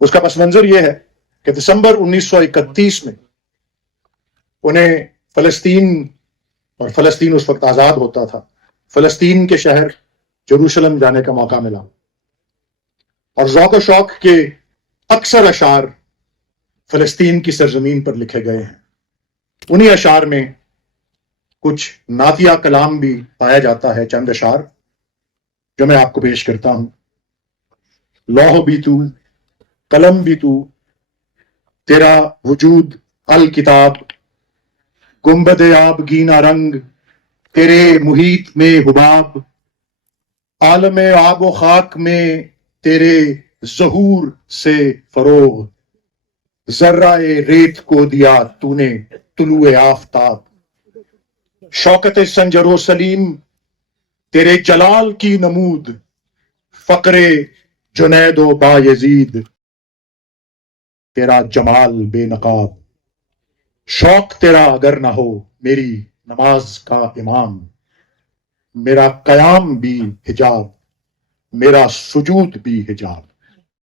اس کا پس منظر یہ ہے کہ دسمبر 1931 میں انہیں فلسطین، اور فلسطین اس وقت آزاد ہوتا تھا، فلسطین کے شہر یروشلم جانے کا موقع ملا، اور ذوق و شوق کے اکثر اشعار فلسطین کی سرزمین پر لکھے گئے ہیں۔ انہی اشعار میں کچھ نعتیہ کلام بھی پایا جاتا ہے، چند اشعار جو میں آپ کو پیش کرتا ہوں۔ لوح بھی تو، قلم بھی تو، تیرا وجود الکتاب، گنبد آب گینا رنگ، تیرے محیط میں حباب، عالم آب و خاک میں تیرے ظہور سے فروغ، ذرہ ریت کو دیا تو نے طلوع آفتاب، شوکت سنجر و سلیم تیرے جلال کی نمود، فقر جنید و بایزید تیرا جمال بے نقاب، شوق تیرا اگر نہ ہو میری نماز کا امام، میرا قیام بھی حجاب، میرا سجود بھی حجاب۔